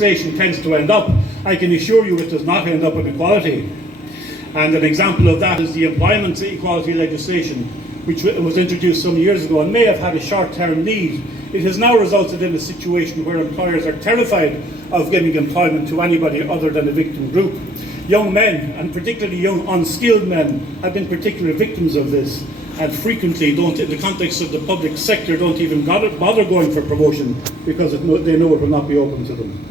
legislation tends to end up, I can assure you it does not end up in equality. And an example of that is the employment equality legislation, which was introduced some years ago and may have had a short-term need. It has now resulted in a situation where employers are terrified of giving employment to anybody other than a victim group. Young men, and particularly young unskilled men, have been particular victims of this, and frequently don't, in the context of the public sector, don't even bother going for promotion because they know it will not be open to them.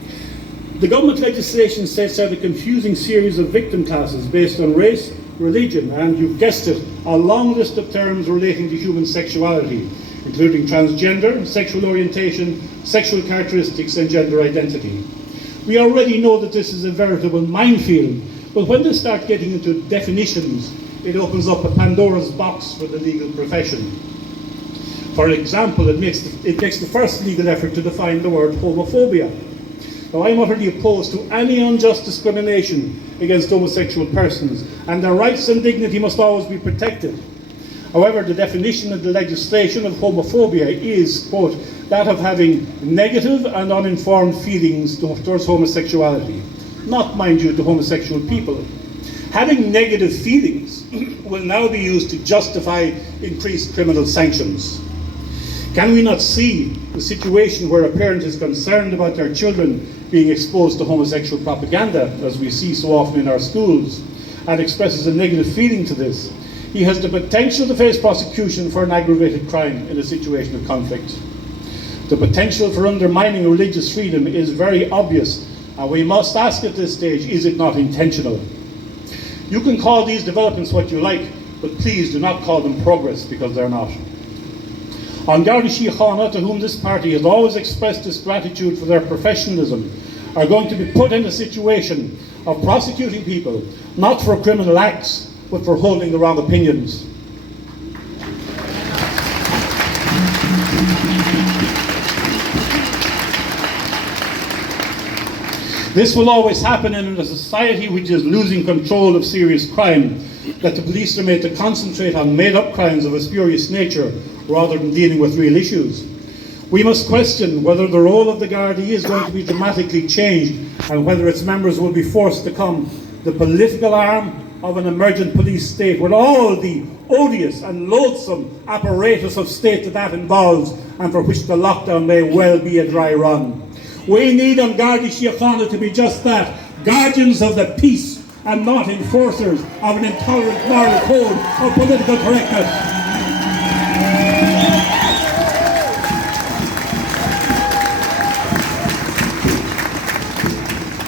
The government legislation sets out a confusing series of victim classes based on race, religion, and you've guessed it, a long list of terms relating to human sexuality, including transgender, sexual orientation, sexual characteristics, and gender identity. We already know that this is a veritable minefield, but when they start getting into definitions, it opens up a Pandora's box for the legal profession. For example, it makes the first legal effort to define the word homophobia. Now, I'm utterly opposed to any unjust discrimination against homosexual persons, and their rights and dignity must always be protected. However, the definition of the legislation of homophobia is, quote, that of having negative and uninformed feelings towards homosexuality, not, mind you, to homosexual people. Having negative feelings will now be used to justify increased criminal sanctions. Can we not see the situation where a parent is concerned about their children being exposed to homosexual propaganda, as we see so often in our schools, and expresses a negative feeling to this? He has the potential to face prosecution for an aggravated crime in a situation of conflict. The potential for undermining religious freedom is very obvious, and we must ask at this stage, is it not intentional? You can call these developments what you like, but please do not call them progress, because they're not. An Garda Síochána, to whom this party has always expressed its gratitude for their professionalism, are going to be put in a situation of prosecuting people, not for criminal acts, but for holding the wrong opinions. This will always happen in a society which is losing control of serious crime, that the police are made to concentrate on made-up crimes of a spurious nature rather than dealing with real issues. We must question whether the role of the Gardaí is going to be dramatically changed and whether its members will be forced to become the political arm of an emergent police state with all the odious and loathsome apparatus of state that involves, and for which the lockdown may well be a dry run. We need An Garda Síochána to be just that, guardians of the peace and not enforcers of an intolerant moral code of political correctness.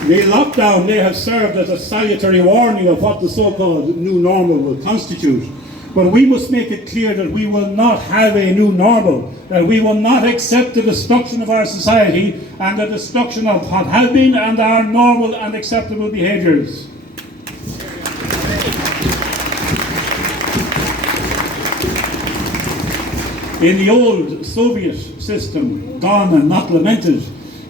The lockdown may have served as a salutary warning of what the so-called new normal will constitute, but we must make it clear that we will not have a new normal, that we will not accept the destruction of our society and the destruction of what have been and are normal and acceptable behaviours. In the old Soviet system, gone and not lamented,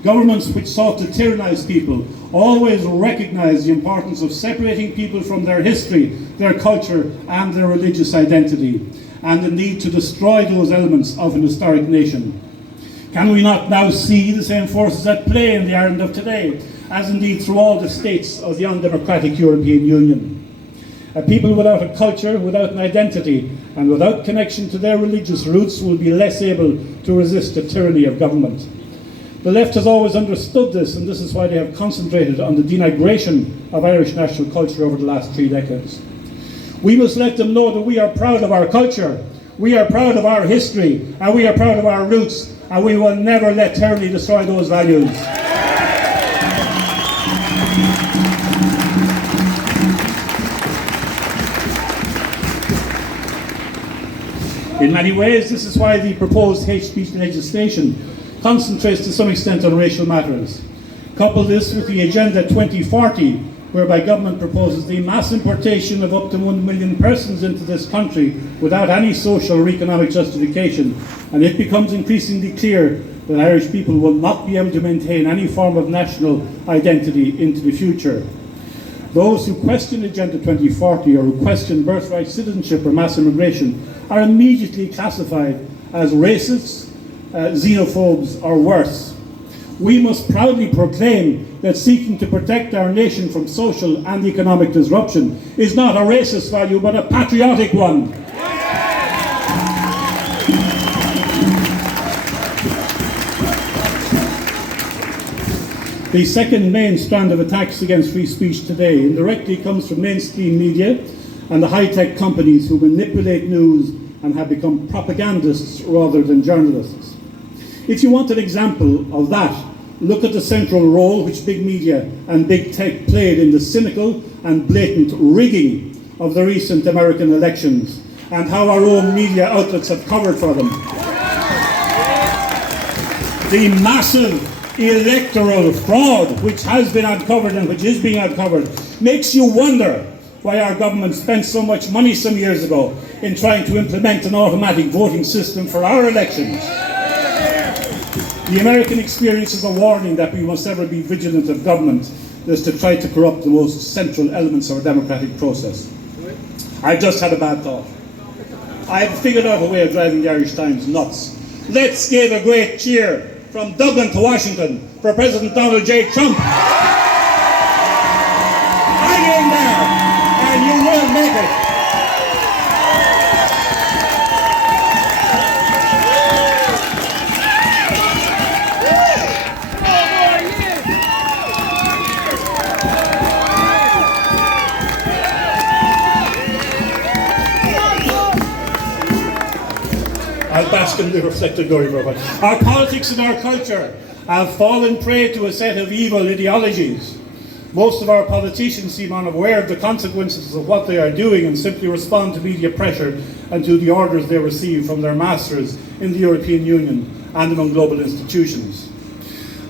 governments which sought to tyrannise people always recognised the importance of separating people from their history, their culture and their religious identity, and the need to destroy those elements of an historic nation. Can we not now see the same forces at play in the Ireland of today, as indeed through all the states of the undemocratic European Union? A people without a culture, without an identity, and without connection to their religious roots will be less able to resist the tyranny of government. The left has always understood this, and this is why they have concentrated on the denigration of Irish national culture over the last 3 decades. We must let them know that we are proud of our culture, we are proud of our history, and we are proud of our roots, and we will never let tyranny destroy those values. In many ways, this is why the proposed hate speech legislation concentrates to some extent on racial matters. Couple this with the Agenda 2040, whereby government proposes the mass importation of up to 1 million persons into this country without any social or economic justification, and it becomes increasingly clear that Irish people will not be able to maintain any form of national identity into the future. Those who question Agenda 2040 or who question birthright citizenship or mass immigration are immediately classified as racists, xenophobes or worse. we must proudly proclaim that seeking to protect our nation from social and economic disruption is not a racist value, but a patriotic one. The second main strand of attacks against free speech today indirectly comes from mainstream media and the high-tech companies who manipulate news and have become propagandists rather than journalists. If you want an example of that, look at the central role which big media and big tech played in the cynical and blatant rigging of the recent American elections and how our own media outlets have covered for them. The massive electoral fraud which has been uncovered and which is being uncovered makes you wonder why our government spent so much money some years ago in trying to implement an automatic voting system for our elections. The American experience is a warning that we must ever be vigilant of government as to try to corrupt the most central elements of our democratic process. I've just had a bad thought. I've figured out a way of driving the Irish Times nuts. Let's give a great cheer from Dublin to Washington for President Donald J. Trump. Hang in there, and you will make it. I'll bask in the reflected glory of our God. Our politics and our culture have fallen prey to a set of evil ideologies. Most of our politicians seem unaware of the consequences of what they are doing and simply respond to media pressure and to the orders they receive from their masters in the European Union and among global institutions.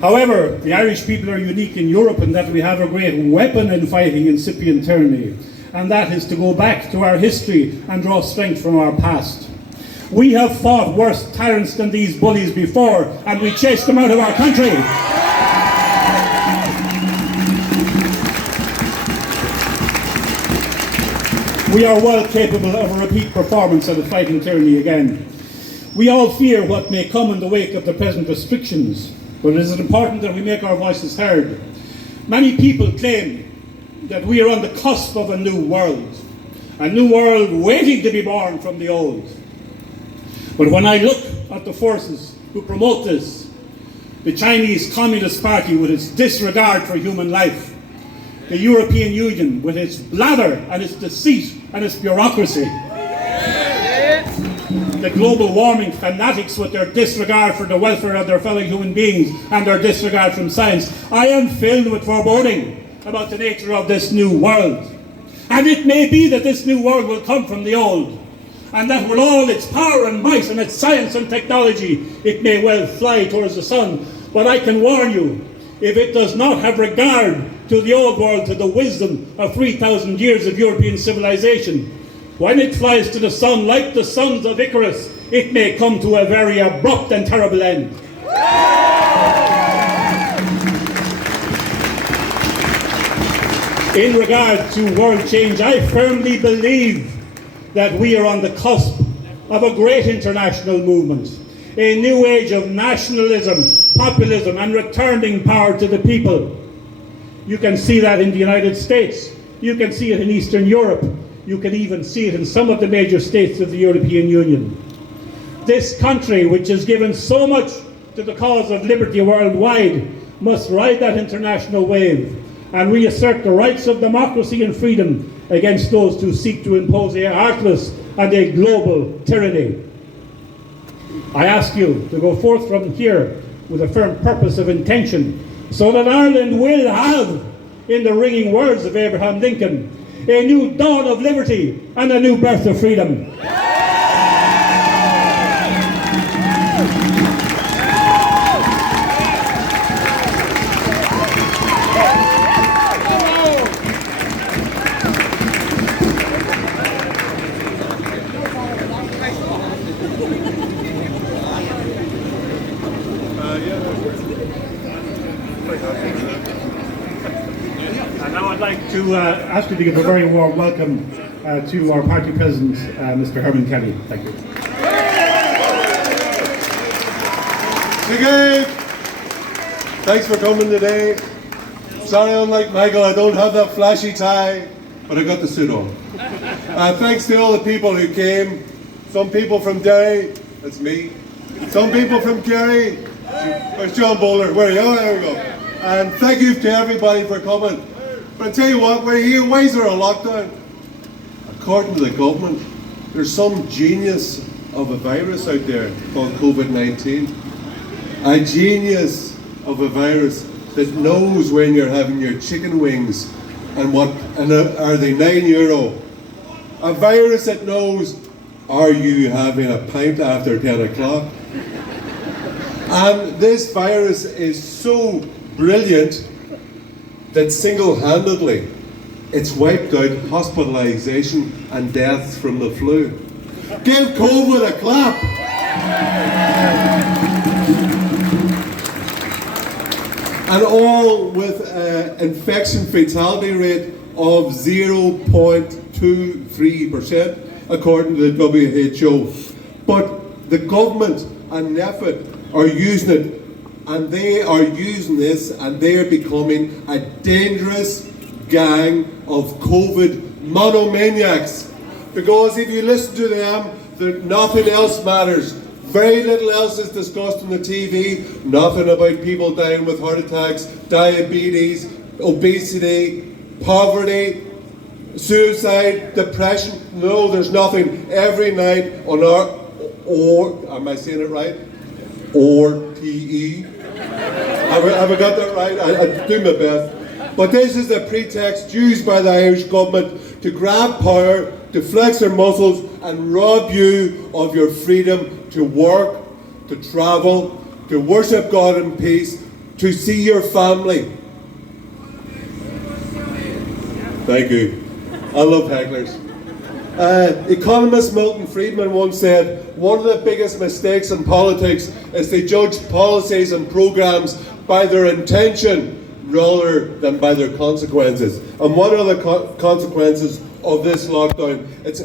However, the Irish people are unique in Europe in that we have a great weapon in fighting incipient tyranny, and that is to go back to our history and draw strength from our past. We have fought worse tyrants than these bullies before, and we chased them out of our country. We are well capable of a repeat performance of the fighting tyranny again. We all fear what may come in the wake of the present restrictions, but it is important that we make our voices heard. Many people claim that we are on the cusp of a new world waiting to be born from the old. But when I look at the forces who promote this, the Chinese Communist Party with its disregard for human life, the European Union with its blather and its deceit and its bureaucracy, the global warming fanatics with their disregard for the welfare of their fellow human beings and their disregard from science, I am filled with foreboding about the nature of this new world. And it may be that this new world will come from the old, and that with all its power and might and its science and technology, it may well fly towards the sun. But I can warn you, if it does not have regard to the old world, to the wisdom of 3,000 years of European civilization, when it flies to the sun like the sons of Icarus, it may come to a very abrupt and terrible end. In regard to world change, I firmly believe that we are on the cusp of a great international movement, a new age of nationalism, populism, and returning power to the people. You can see that in the United States. You can see it in Eastern Europe. You can even see it in some of the major states of the European Union. This country, which has given so much to the cause of liberty worldwide, must ride that international wave and reassert the rights of democracy and freedom against those who seek to impose a heartless and a global tyranny. I ask you to go forth from here with a firm purpose of intention, so that Ireland will have, in the ringing words of Abraham Lincoln, a new dawn of liberty and a new birth of freedom. And now I'd like to ask you to give a very warm welcome to our party president, Mr. Hermann Kelly. Thank you. Thanks for coming today. Sorry, unlike Michael, I don't have that flashy tie, but I got the suit on. Thanks to all the people who came. Some people from Derry, that's me. Some people from Kerry. Where's John Bowler? Where are you? Oh, there we go. And thank you to everybody for coming. But I tell you what, we're here. Why is there a lockdown? According to the government, there's some genius of a virus out there called COVID-19. A genius of a virus that knows when you're having your chicken wings and are they €9? A virus that knows, are you having a pint after 10 o'clock? And this virus is so brilliant that single-handedly it's wiped out hospitalisation and deaths from the flu. Give COVID a clap! And all with an infection fatality rate of 0.23%, according to the WHO. But the government and NEFIT are using it, and they are using this, and they are becoming a dangerous gang of COVID monomaniacs. Because if you listen to them, nothing else matters. Very little else is discussed on the TV. Nothing about people dying with heart attacks, diabetes, obesity, poverty, suicide, depression. No, there's nothing. Every night on am I saying it right? RTE. Have I got that right? I do my best. But this is a pretext used by the Irish government to grab power, to flex their muscles and rob you of your freedom to work, to travel, to worship God in peace, to see your family. Thank you. I love hecklers. Economist Milton Friedman once said, one of the biggest mistakes in politics is they judge policies and programs by their intention rather than by their consequences. And what are the consequences of this lockdown? It's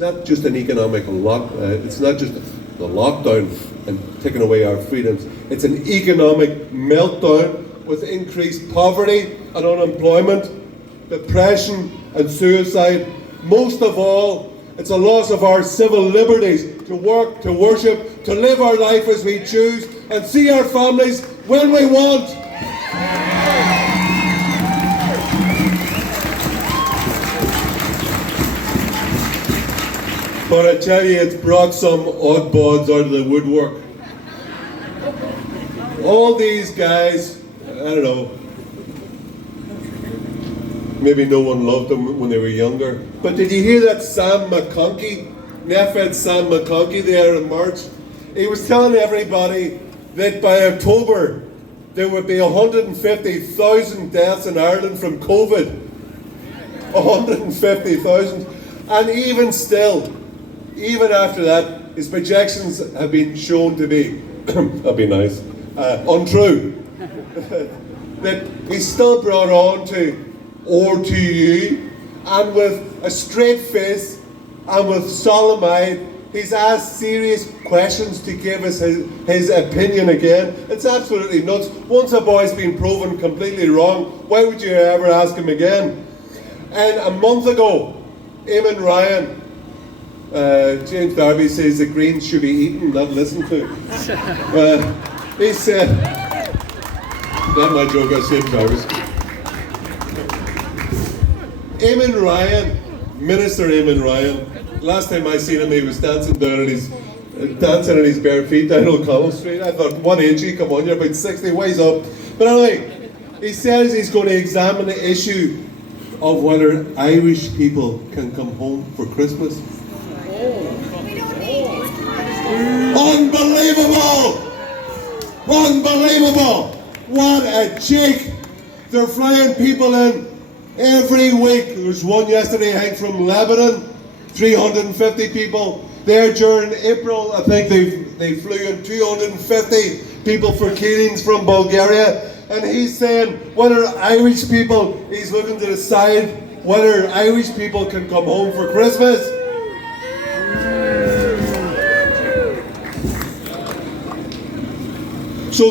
not just an economic it's not just the lockdown and taking away our freedoms. It's an economic meltdown with increased poverty and unemployment, depression and suicide. Most of all, it's a loss of our civil liberties to work, to worship, to live our life as we choose and see our families when we want. But I tell you, it's brought some oddbods out of the woodwork. All these guys, I don't know, maybe no one loved them when they were younger. But did you hear that Sam McConkey, NEFIT Sam McConkey there in March? He was telling everybody that by October there would be 150,000 deaths in Ireland from COVID. 150,000. And even still, even after that, his projections have been shown to be, that'd be nice, untrue. That he's still brought on to RTE, and with a straight face and with solemn eye, he's asked serious questions to give us his opinion again. It's absolutely nuts. Once a boy's been proven completely wrong, why would you ever ask him again? And a month ago, Eamon Ryan, James Darby says the Greens should be eaten, not listened to. He said, not my joke, I said Darby's. Eamon Ryan, Minister Eamon Ryan, last time I seen him he was dancing on his bare feet down O'Connell Street. I thought, what age you come on, you're about 60, wise up. But anyway, he says he's going to examine the issue of whether Irish people can come home for Christmas. Unbelievable! Unbelievable! What a cheek! They're flying people in every week. There was one yesterday, I think, from Lebanon, 350 people. There during April, I think they flew in 250 people for Keelings from Bulgaria. And he's saying whether Irish people, he's looking to decide whether Irish people can come home for Christmas. So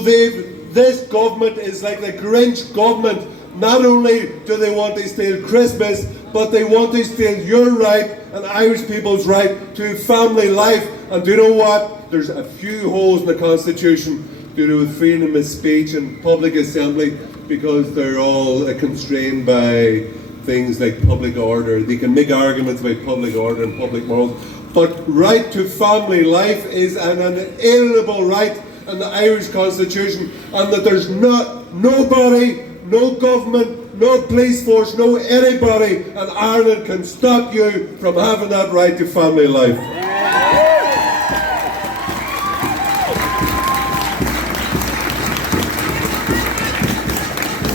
this government is like the Grinch government. Not only do they want to steal Christmas, but they want to steal your right and Irish people's right to family life. And do you know what? There's a few holes in the Constitution to do with freedom of speech and public assembly, because they're all constrained by things like public order. They can make arguments about public order and public morals. But right to family life is an inalienable right in the Irish Constitution, and that there's nobody, no government, no police force, no anybody in Ireland can stop you from having that right to family life.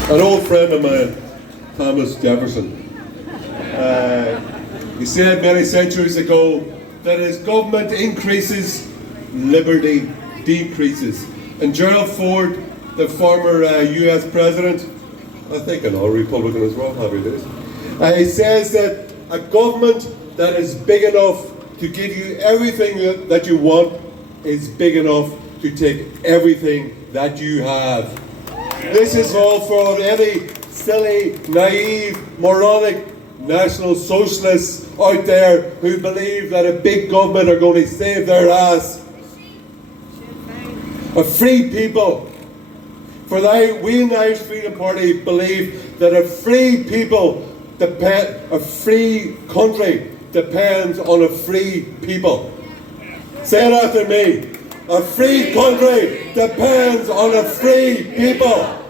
An old friend of mine, Thomas Jefferson, he said many centuries ago that as government increases, liberty decreases. And Gerald Ford, the former US president, I think another Republican as well, happy days, he says that a government that is big enough to give you everything that you want is big enough to take everything that you have. This is all for any silly, naive, moronic national socialists out there who believe that a big government are going to save their ass. A free people. For we in the Irish Freedom Party believe that a free people a free country depends on a free people. Say it after me. A free country depends on a free people.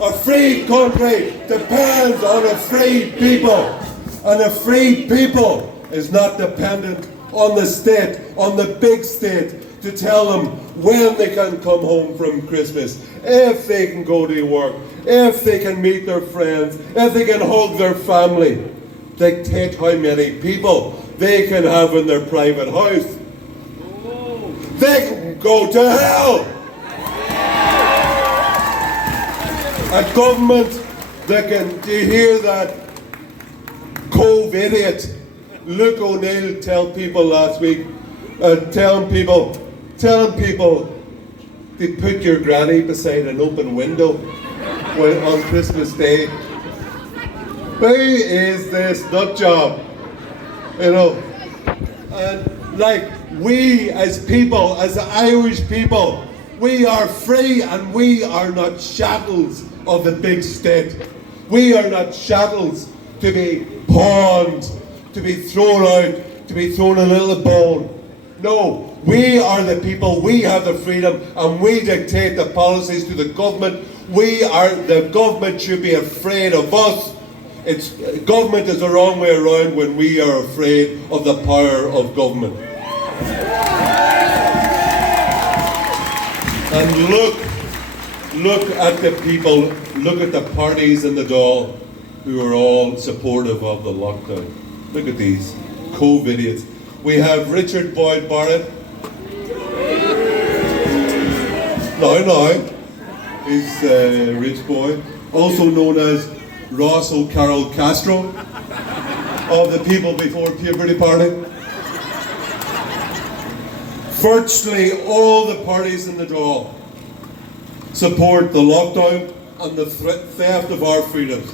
A free country depends on a free people. And a free people is not dependent on the state, on the big state, to tell them when they can come home from Christmas, if they can go to work, if they can meet their friends, if they can hug their family. Dictate how many people they can have in their private house. They can go to hell. A government that can, do you hear that cove idiot Luke O'Neill tell people last week, telling people to put your granny beside an open window on Christmas Day. Who is this nut job? You know, and like we as people, as Irish people, we are free and we are not shackles of the big state. We are not shackles to be pawned, to be thrown out, to be thrown a little bone. No, we are the people, we have the freedom, and we dictate the policies to the government. The government should be afraid of us. Government is the wrong way around when we are afraid of the power of government. And look at the people, look at the parties in the Dáil who are all supportive of the lockdown. Look at these cove idiots. We have Richard Boyd Barrett. Now, he's a rich boy, also known as Ross O'Carroll Castro of the People Before Puberty Party. Virtually all the parties in the Dáil support the lockdown and the theft of our freedoms.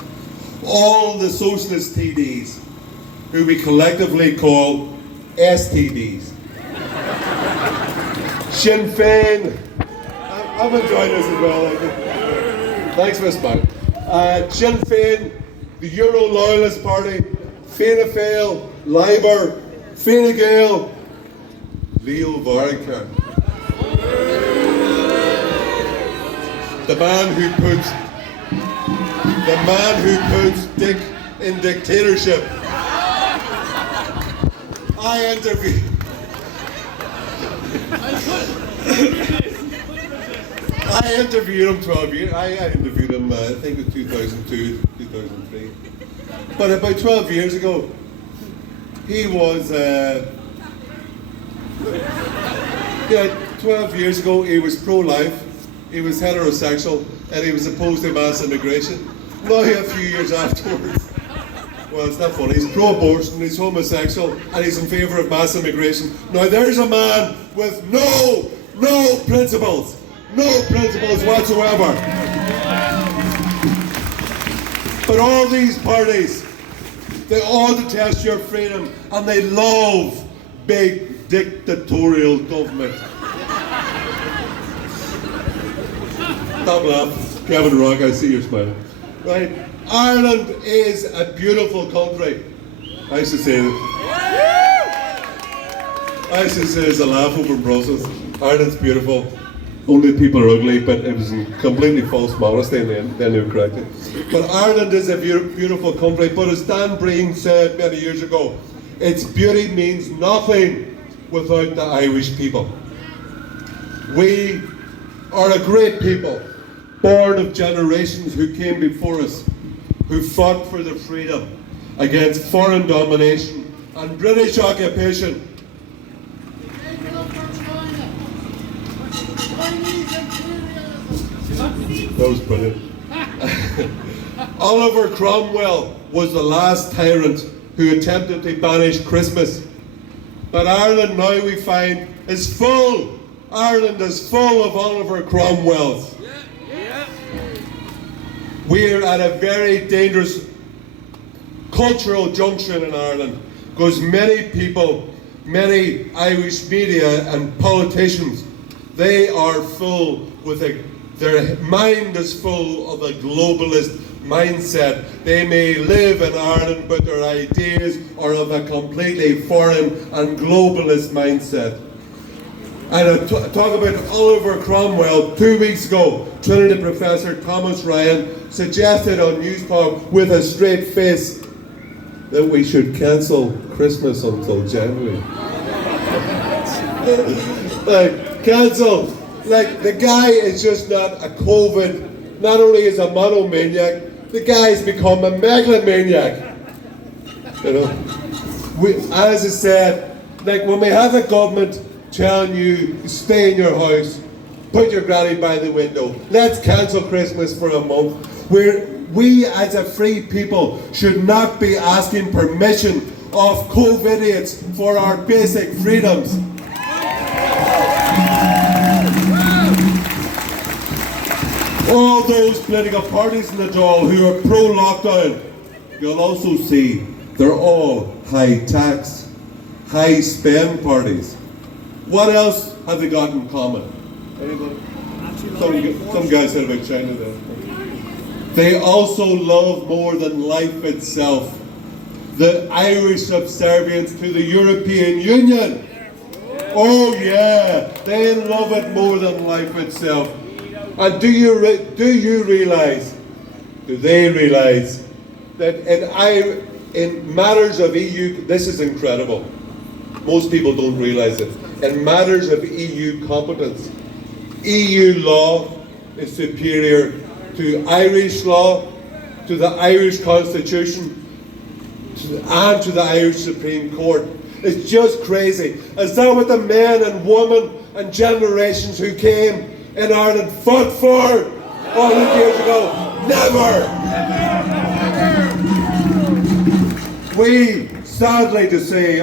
All the socialist TDs, who we collectively call STDs. Sinn Féin, I'm enjoying this as well. Thanks, Miss Bank. Sinn Féin, the Euro Loyalist Party, Fianna Fáil, Labour, Fine Gael, Leo Varadkar. The man who puts Dick in dictatorship. I interviewed him 12 years. I interviewed him, I think in 2002, 2003. But about 12 years ago, he was, 12 years ago, he was pro-life, he was heterosexual, and he was opposed to mass immigration. Now, a few years afterwards, well, it's not funny, he's pro-abortion, he's homosexual, and he's in favour of mass immigration. Now, there's a man with no principles. No principles whatsoever. But all these parties, they all detest your freedom and they love big dictatorial government. Stop laughing. Kevin Rock, I see you're smiling. Right? Ireland is a beautiful country. I used to say as a laugh over in Brussels, Ireland's beautiful. Only people are ugly, but it was completely false modesty, and then they were corrected. But Ireland is a beautiful country, but as Dan Breen said many years ago, its beauty means nothing without the Irish people. We are a great people, born of generations who came before us, who fought for their freedom against foreign domination and British occupation. That was brilliant. Oliver Cromwell was the last tyrant who attempted to banish Christmas. But Ireland now, we find, is full. Ireland is full of Oliver Cromwells. We're at a very dangerous cultural junction in Ireland because many people, many Irish media and politicians, they are full with their mind is full of a globalist mindset. They may live in Ireland, but their ideas are of a completely foreign and globalist mindset. And I talk about Oliver Cromwell. 2 weeks ago, Trinity professor Thomas Ryan suggested on News Talk with a straight face that we should cancel Christmas until January. Cancel. Like, the guy is just not a COVID, not only is a monomaniac, the guy's become a megalomaniac. You know? As I said, like when we have a government telling you stay in your house, put your granny by the window, let's cancel Christmas for a month, we as a free people should not be asking permission of COVID-idiots for our basic freedoms. All those political parties in the Dáil who are pro-lockdown, you'll also see they're all high tax, high spend parties. What else have they got in common? Anybody? Some guy said about China there. They also love more than life itself the Irish subservience to the European Union. Oh yeah, they love it more than life itself. And do they realise that in matters of EU, this is incredible. Most people don't realise it. In matters of EU competence, EU law is superior to Irish law, to the Irish Constitution, and to the Irish Supreme Court. It's just crazy. Is that what the men and women and generations who came in Ireland fought for 100 years ago? Never! We, sadly to say,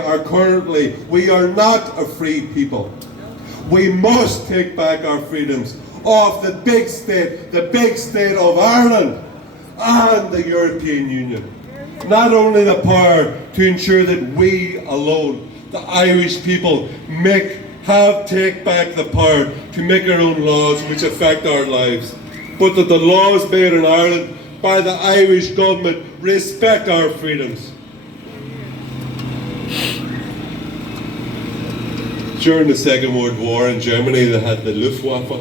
we are not a free people. We must take back our freedoms off the big state of Ireland and the European Union. Not only the power to ensure that we alone, the Irish people, take back the power to make our own laws which affect our lives, but that the laws made in Ireland by the Irish government respect our freedoms. During the Second World War in Germany, they had the Luftwaffe.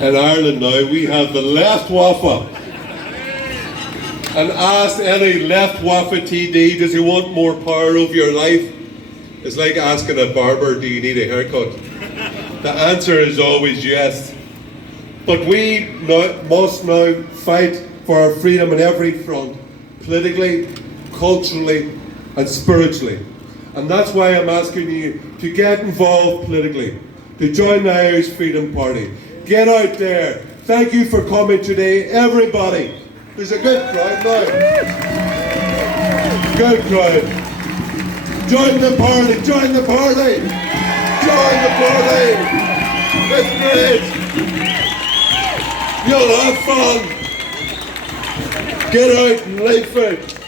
In Ireland now, we have the Leftwaffe. And ask any Leftwaffe TD, does he want more power over your life? It's like asking a barber, do you need a haircut? The answer is always yes. But we must now fight for our freedom on every front, politically, culturally, and spiritually. And that's why I'm asking you to get involved politically, to join the Irish Freedom Party. Get out there. Thank you for coming today, everybody. There's a good crowd now. Good crowd. Join the party, join the party, join the party. It's great. You'll have fun. Get out and live it.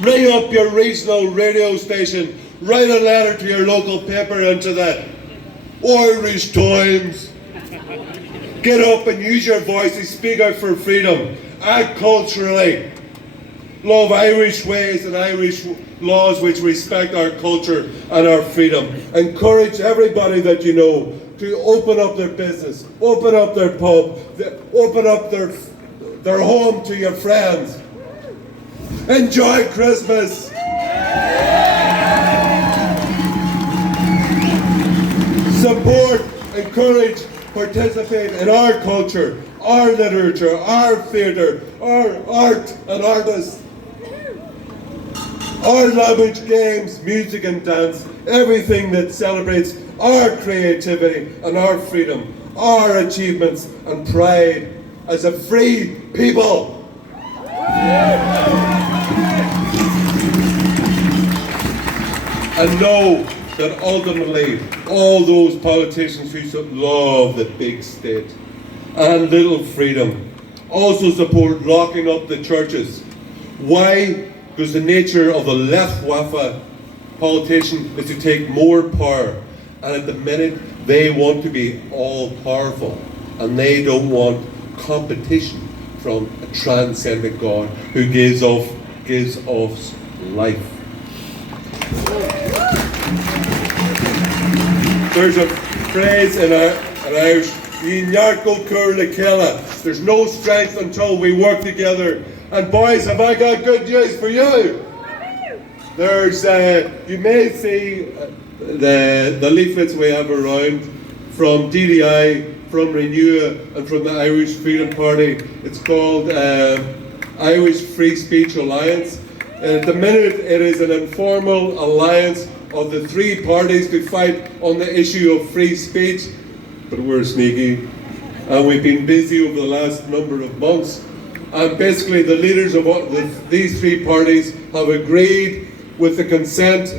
Ring up your regional radio station. Write a letter to your local paper and to the Irish Times. Get up and use your voice to speak out for freedom. Act culturally. Love Irish ways and Irish laws which respect our culture and our freedom. Encourage everybody that you know to open up their business, open up their pub, open up their home to your friends. Enjoy Christmas. Support, encourage, participate in our culture, our literature, our theatre, our art and artists, our language, games, music and dance, everything that celebrates our creativity and our freedom, our achievements and pride as a free people. And know that ultimately all those politicians who love the big state and little freedom also support locking up the churches. Why? Because the nature of the Luftwaffe politician is to take more power, and at the minute they want to be all powerful and they don't want competition from a transcendent God who gives us life. There's a phrase in Irish, there's no strength until we work together. And boys, have I got good news for you? There's, you may see the leaflets we have around from DDI, from Renew, and from the Irish Freedom Party. It's called Irish Free Speech Alliance. And at the minute, it is an informal alliance of the three parties to fight on the issue of free speech. But we're sneaky, and we've been busy over the last number of months. And basically, the leaders of these three parties have agreed with the consent,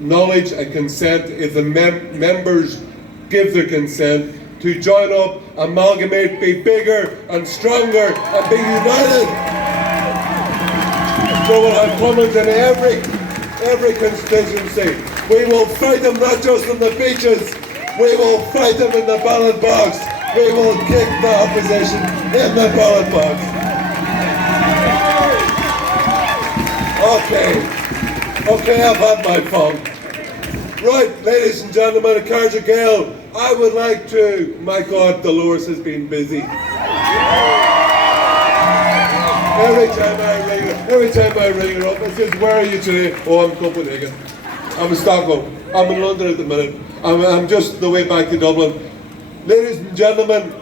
knowledge and consent, if the members give their consent, to join up, amalgamate, be bigger and stronger, and be united. So we'll have plumbers in every constituency. We will fight them not just on the beaches, we will fight them in the ballot box. We will kick the opposition in the ballot box. Okay, I've had my fun. Right, ladies and gentlemen of Carja Gael, I would like to, my God, Dolores has been busy. Every time I ring her up, I says, where are you today? Oh, I'm in Copenhagen. I'm in Stockholm. I'm in London at the minute. I'm just the way back to Dublin. Ladies and gentlemen,